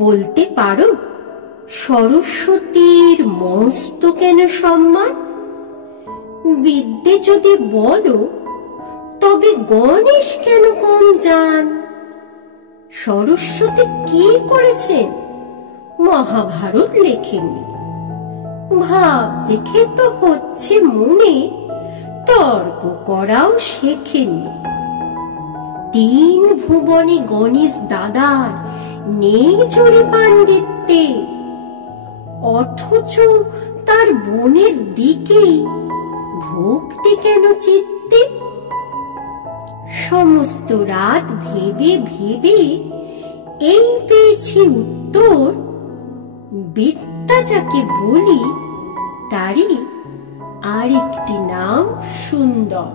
বলতে পারো সরস্বতীর মস্ত কেন সম্মান? বিদ্যে যদি বলো তবে গণেশ কেন কম জান? সরস্বতী কি করেছেন? মহাভারত লেখেননি। ভাব দেখে তো হচ্ছে মনে তর্ক করাও শেখেননি। 3 ভুবনে গণেশ দাদার নেই চুরি পাণ্ডিত্যে, অথচ তার বোনের দিকেই ভক্তি কেন চিত্তে? সমস্ত রাত ভেবে ভেবে এই পেয়েছি উত্তর, বিদ্যা যাকে বলি তারই আরেকটি নাম সুন্দর।